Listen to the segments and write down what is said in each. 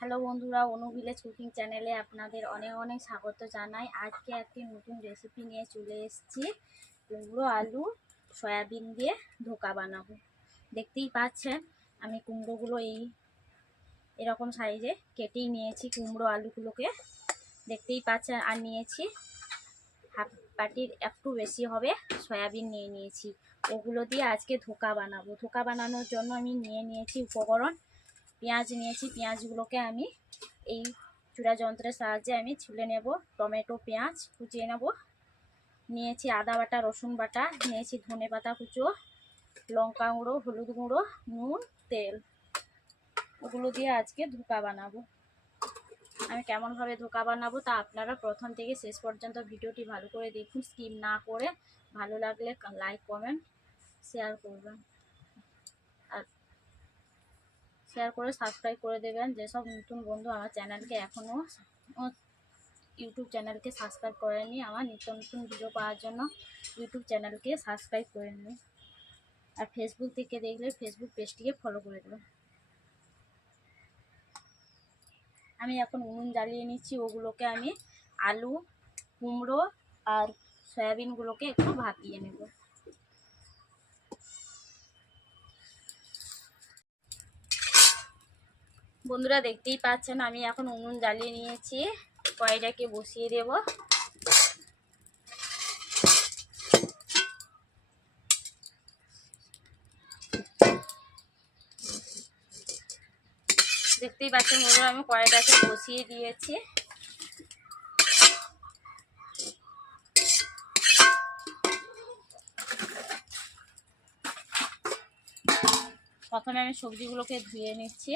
Hello বন্ধুরা, অনু cooking চ্যানেলে আপনাদের অনেক অনেক স্বাগত জানাই। আজকে একটি নতুন রেসিপি নিয়ে চলে এসেছি। কুমড়ো, আলু, সয়াবিন দিয়ে ধোকা বানাবো। দেখতেই পাচ্ছেন, আমি কুমড়োগুলো এই এরকম সাইজে কেটেই নিয়েছি, কুমড়ো, আলুগুলোকে। দেখতেই পাচ্ছেন, আর নিয়েছি হাফ বাটির, একটু বেশি হবে, সয়াবিন নিয়ে নিয়েছি। ওগুলো দিয়ে আজকে ধোকা বানাবো। ধোকা বানানোর জন্য আমি নিয়ে নিয়েছি উপকরণ পেঁয়াজ নিয়েছি, পেঁয়াজগুলোকে আমি এই চূড়া যন্ত্রের সাহায্যে আমি ছুলে নেব। টমেটো, পেঁয়াজ কুচিয়ে নেব। নিয়েছি আদা বাটা, রসুন বাটা, নিয়েছি ধনে পাতা কুচো, লঙ্কা গুঁড়ো, হলুদ গুঁড়ো, নুন, তেল। ওগুলো দিয়ে আজকে ধোকা বানাবো। আমি কেমনভাবে ধোকা বানাবো তা আপনারা প্রথম থেকে শেষ পর্যন্ত ভিডিওটি ভালো করে দেখুন। স্কিম না করে ভালো লাগলে লাইক, কমেন্ট, শেয়ার করবেন আর শেয়ার করে সাবস্ক্রাইব করে দেবেন। যেসব নতুন বন্ধু আমার চ্যানেলকে এখনও ইউটিউব চ্যানেলকে সাবস্ক্রাইব করেনি, আমার নিত্য নতুন ভিডিও পাওয়ার জন্য ইউটিউব চ্যানেলকে সাবস্ক্রাইব করে নেবেন আর ফেসবুক থেকে দেখলে ফেসবুক পেজটিকে ফলো করে দেবেন। আমি এখন উনুন জ্বালিয়ে নিচ্ছি, ওগুলোকে আমি আলু, কুমড়ো আর সয়াবিনগুলোকে একটু ভাপিয়ে নেব। বন্ধুরা দেখতেই পাচ্ছেন, আমি এখন উনুন জ্বালিয়ে নিয়েছি। কড়াইটাকে বসিয়ে দেব। দেখতেই পাচ্ছেন বন্ধুরা, আমি কড়াইটাকে বসিয়ে দিয়েছি। প্রথমে আমি সবজিগুলোকে ধুয়ে নিচ্ছি।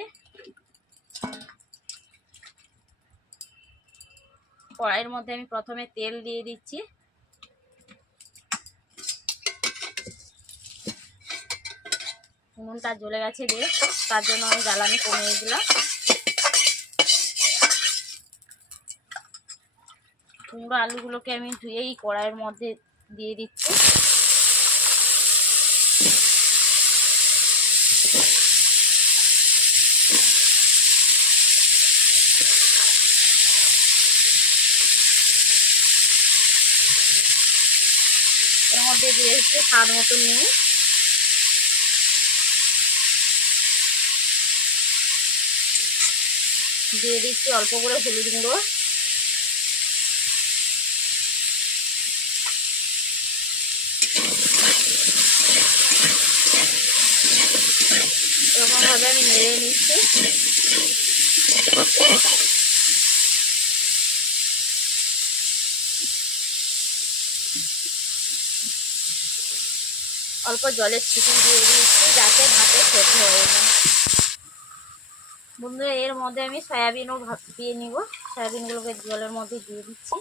কড়াইয়ের মধ্যে আমি প্রথমে তেল দিয়ে দিচ্ছি। উনুনটা জ্বলে গেছে দিয়ে তার জন্য আমি জ্বালানি কমিয়ে দিলাম। কুমড়ো আলুগুলোকে আমি ধুয়েই কড়াইয়ের মধ্যে দিয়ে দিচ্ছি। এর মধ্যে দিয়ে দিচ্ছি স্বাদ মতো নুন দিয়ে দিচ্ছি অল্প করে হলুদ গুঁড়ো। এরকমভাবে আমি নেড়ে নিচ্ছি। অল্প জলের ছিটি দিয়ে দিচ্ছি যাতে ভাতে সেদ্ধ হয়ে যায়। বন্ধুরা এর মধ্যে আমি সয়াবিনও দিয়ে নিব। সয়াবিনগুলোকে জলের মধ্যে দিয়ে দিচ্ছি।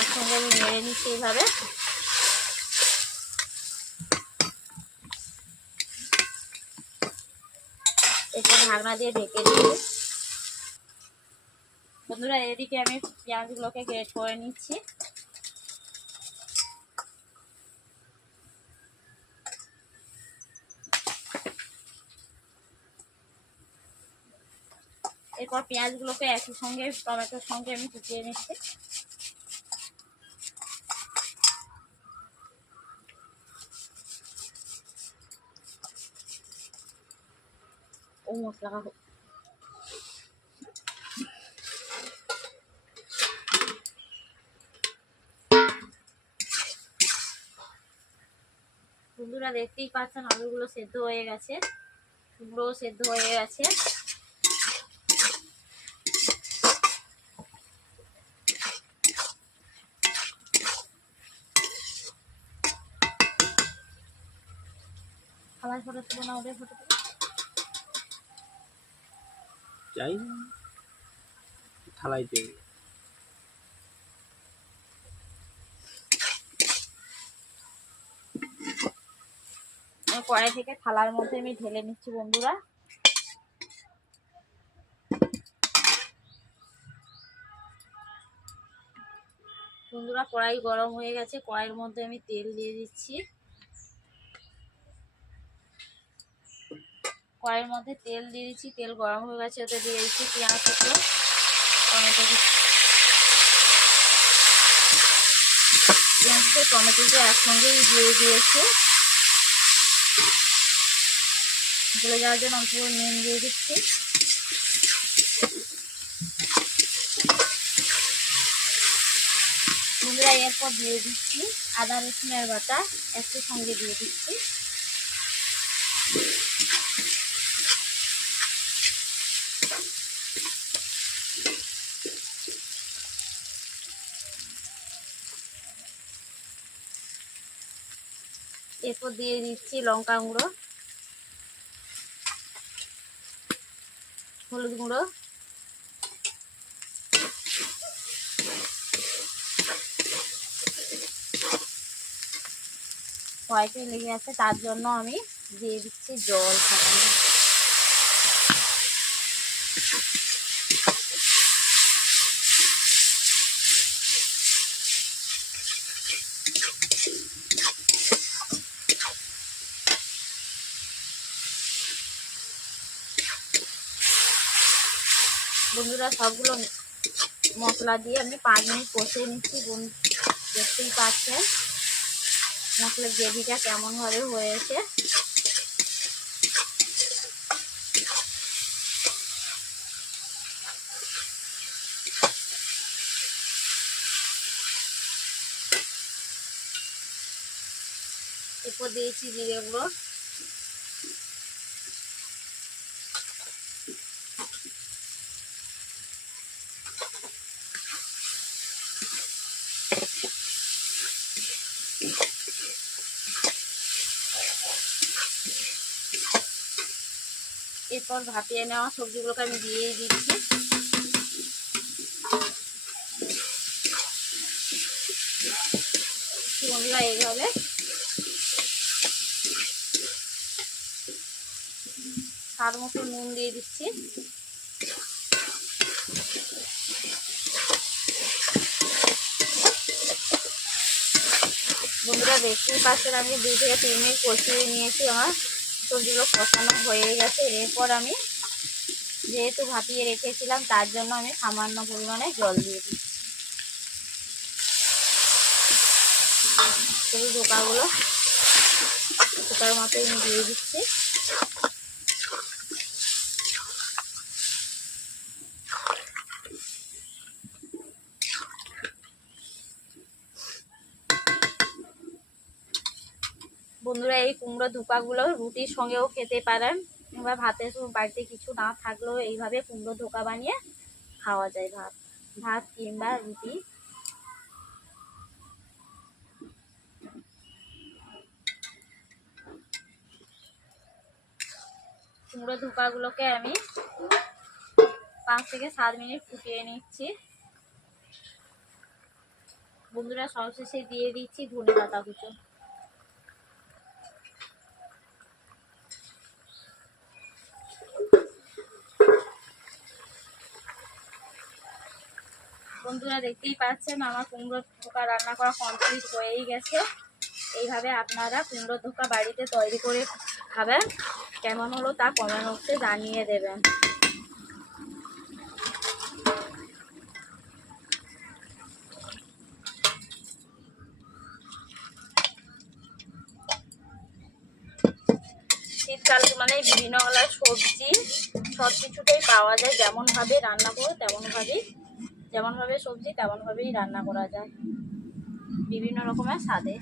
একসঙ্গে আমি নেড়ে নিচ্ছি এইভাবে এরপর ঢাকনা দিয়ে ঢেকে দিই বন্ধুরা, এদিকে আমি পেঁয়াজগুলোকে গ্রেট করে নিচ্ছি। এরপর পেঁয়াজগুলোকে একই সঙ্গে, টমেটোর সঙ্গে আমি কুচিয়ে নিচ্ছি। ও, মশলা বন্ধুরা দেখতেই পাচ্ছেন, আলুগুলো সেদ্ধ হয়ে গেছে। কুমড়োও সেদ্ধ হয়ে গেছে। খাবার ফটো তুলো না ওদের ফটো চাই থালাই দেবে কড়াই থেকে থালার মধ্যে আমি ঢেলে নিচ্ছি বন্ধুরা। বন্ধুরা কড়াই গরম হয়ে গেছে। কড়াইয়ের মধ্যে আমি তেল দিয়ে দিচ্ছি। কড়াইয়ের মধ্যে তেল দিয়ে দিচ্ছি। তেল গরম হয়ে গেছে, ওতে দিয়ে দিচ্ছি পেঁয়াজ কুচো টমেটো। পেঁয়াজ কুচো টমেটোকে একসঙ্গেই দিয়ে দিয়েছে। গলে যাওয়ার জন্য অল্প নুন দিয়ে দিচ্ছি। এরপর দিয়ে দিচ্ছি। আদা রসুনের বাটা একটু সঙ্গে দিয়ে দিচ্ছি। এরপর দিয়ে দিচ্ছি লঙ্কা গুঁড়ো, হলুদ গুঁড়ো, কয়েকটি লেগে আছে, তার জন্য আমি দিয়ে দিচ্ছি জল সামান্য। বন্ধুরা সবগুলো মশলা দিয়ে আমি পাঁচ মিনিট কষিয়ে নিচ্ছি দেখতেই পাচ্ছেন মশলার গ্রেভিটা কেমনভাবে হয়েছে। এরপর দিয়েছি জিরে গুঁড়ো এরপর ভাপিয়ে নেওয়া সবজিগুলোকে আমি দিয়ে দিচ্ছি। বন্ধুরা, এইভাবে। স্বাদ মতো নুন দিয়ে দিচ্ছি। বন্ধুরা, দেখতেই পাচ্ছেন আমি দুই থেকে তিন মিনিট কষিয়ে নিয়েছি আমার। সবজিগুলো কষানো হয়ে গেছে। এরপর আমি যেহেতু ভাপিয়ে রেখেছিলাম, তার জন্য আমি সামান্য পরিমাণে জল দিয়ে দিচ্ছি। সবুজ ধোকাগুলো ধোকার মতো আমি দিয়ে দিচ্ছি। বন্ধুরা, এই কুমড়ো ধোকাগুলো রুটির সঙ্গেও খেতে পারেন কিংবা ভাতের বাড়িতে কিছু না থাকলেও এইভাবে কুমড়ো ধোকা বানিয়ে খাওয়া যায়, ভাত ভাত কিংবা রুটি। কুমড়ো ধোকাগুলোকে আমি পাঁচ থেকে সাত মিনিট ফুটিয়ে নিচ্ছি। বন্ধুরা, সবশেষে দিয়ে দিচ্ছি ধনে পাতা কুচো। বন্ধুরা দেখতেই পাচ্ছেন, আমার কুমড়ো ধোকা রান্না করা কমপ্লিট হয়েই গেছে। এইভাবে আপনারা কুমড়ো ধোকা বাড়িতে তৈরি করে খাবেন। কেমন হলো তা কমেন্ট জানিয়ে দেবেন। শীতকাল মানে বিভিন্ন সবজি সব কিছুতেই পাওয়া যায়। যেমনভাবে রান্না করো, তেমনভাবেই যেমনভাবে সবজি তেমনভাবেই রান্না করা যায়। বিভিন্ন রকমের স্বাদে।